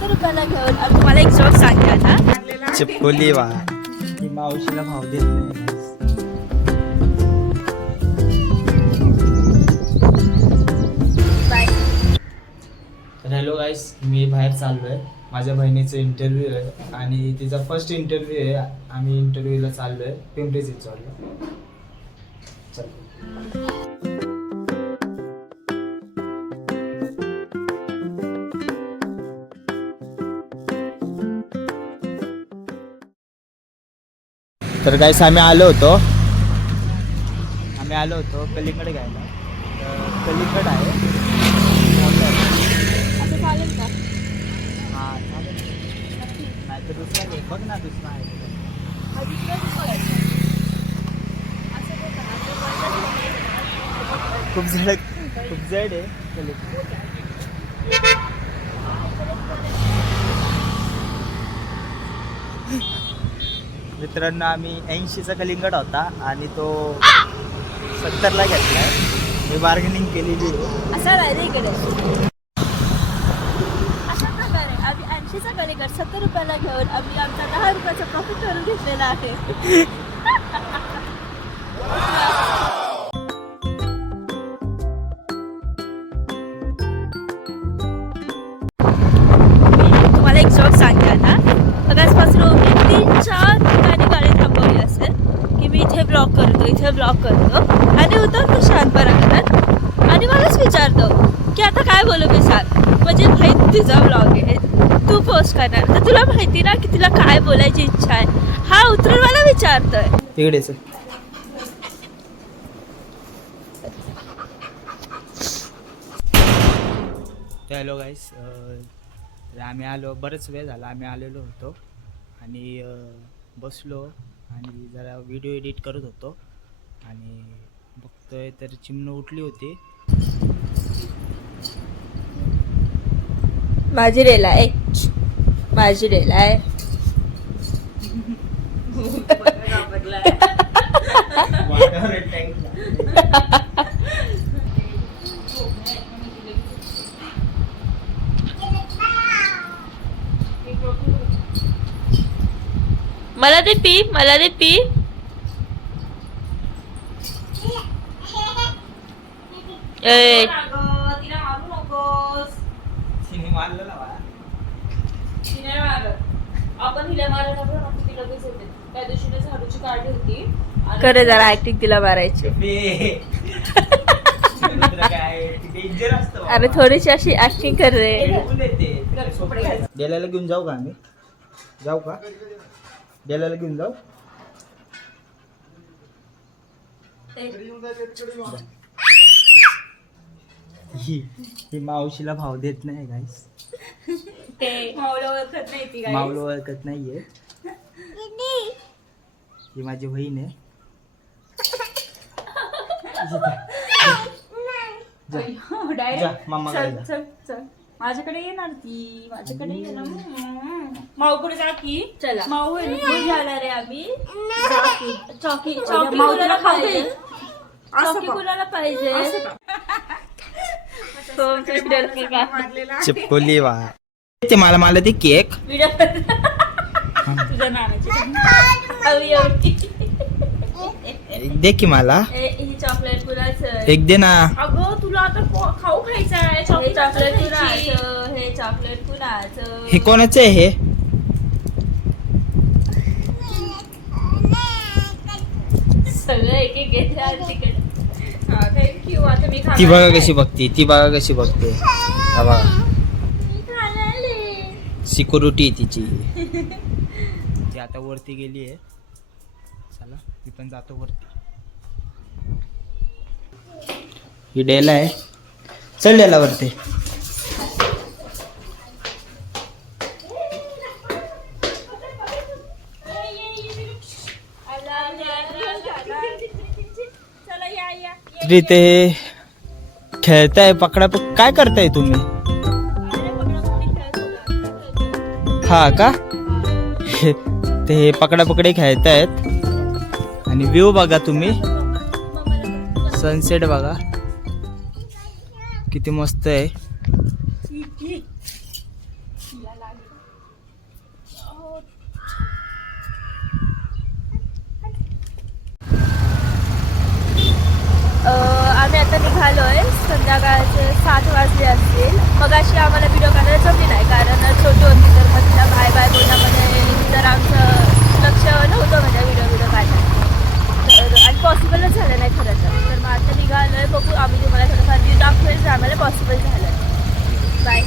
₹70 घेऊन आणि तुम्हाला एक जोक सांगते आता. चिपकोली वा ती मावशीला भाव देत नाही. बाय. तर हॅलो गाईस, मी बाहेर चाललो आहे. माझ्या बहिणीचा इंटरव्ह्यू आहे आणि तिचा फर्स्ट इंटरव्ह्यू आहे. आम्ही इंटरव्ह्यूला चाललो आहे पिंपरी चिंचवडला. चल. तर गाईस आम्ही आलो होतो कलिंगड घ्यायला. तर कलिंगड आहे. असं चालेल का? हां चालेल. नाही तर दुसरा घे. बघ ना दुसरा आहे. हा दुसरा बघायचा. असं बघा, असं बघायचं. खूप जड आहे कलिंगड. मित्रांनो, आम्ही 80चा कलिंगड होता आणि तो 70ला घेतलाय. मी बार्गेनिंग केलेली आहे. असा नाही रे इकडे. अशा प्रकारे आम्ही 80चा कलिंगड ₹70 घेऊन आम्ही आमचा ₹10 प्रॉफिट करून घेतलेला आहे. तुम्हाला एक जोक सांगते आता. आजपासून मी 3-4 ठिकाणी गाडी थांबवली असेल की मी इथे ब्लॉक करतो आणि उतरतो शांतपणा करत आणि मलाच विचारतो की आता काय बोलू मी सांग. म्हणजे भाई तुझा ब्लॉग आहे, तू पोस्ट करणार, तर तुला माहिती ना की तुला काय बोलायची इच्छा आहे. हा उतरून मला विचारतोय. तिकडेच हॅलो गाईस, आम्ही आलो. बरेच वेळ झाला आम्ही आलेलो होतो आणि बसलो आणि जरा व्हिडिओ एडिट करत होतो आणि बघतोय तर चिमणं उठली होती. माझी रेला आहे, माझी रेला आहे. मला दे पी. ए तिला मारू नकोस. तिने मारलं ना मला. तिने मारत. आपण हिला मारत आपण ती लगेच होते. त्या दिवशी झाडूची काढली होती. करे जरा ऍक्टिंग तिला मारायची. अरे थोडीशी अशी ऍक्टिंग कर रे. गेल्याला घेऊन जाऊ का आम्ही? जाऊ का? गेल्याला घेऊन जाऊ. ही मावशीला भाव देत नाही गाईस. ते मावलं ओळखत नाही ती. मावलं ओळखत नाहीये. ही माझी बहीण आहे. जा मामाकडे जा. चल माझ्याकडे येणार ती. माझ्याकडे येणार. माऊकडे जा की. चला माऊ जाणार आहे आम्ही. चॉकी कुणाला पाहिजे? चॉकी कुणाला पाहिजे? चिपकोली वा ते मला ते केक व्हिडिओ तुझ्या नावाची दे की मला. ही चॉकलेट कुणाचं? एक दे ना. अगं तुला आता खाऊ खायचं आहे. चॉकलेट कुणाचं? हे चॉकलेट कुणाचं? हे कोणाचं आहे हे? सगळं एक एक घेतलं आज तिकडे. थँक्यू. आता मी ती बघा कशी बघते. हा बघा, सिक्युरिटी तिची. ती आता वरती गेली आहे. चला मी पण जातो वरती. ही डेला आहे. चल डेला वरती. ते खेळताय पकडा. काय करताय तुम्ही? हा का? ते पकडापकडी खेळतायत आणि व्ह्यू बघा तुम्ही. सनसेट बघा किती मस्त आहे. निघालोय. संध्याकाळचे 7 वाजले असतील. मगाशी आम्हाला व्हिडिओ काढायला जमली नाही कारण छोटी होती तर मग तिला बाय बाय बोलण्यामध्ये जर आमचं लक्ष नव्हतं म्हणजे व्हिडिओ काढण्यात तर आणि पॉसिबलच झालं नाही खरं तर मग आता निघालोय. बघू आम्ही तुम्हाला थोडंफार व्ह्यू दाखवेल जर आम्हाला पॉसिबल झालं. बाय.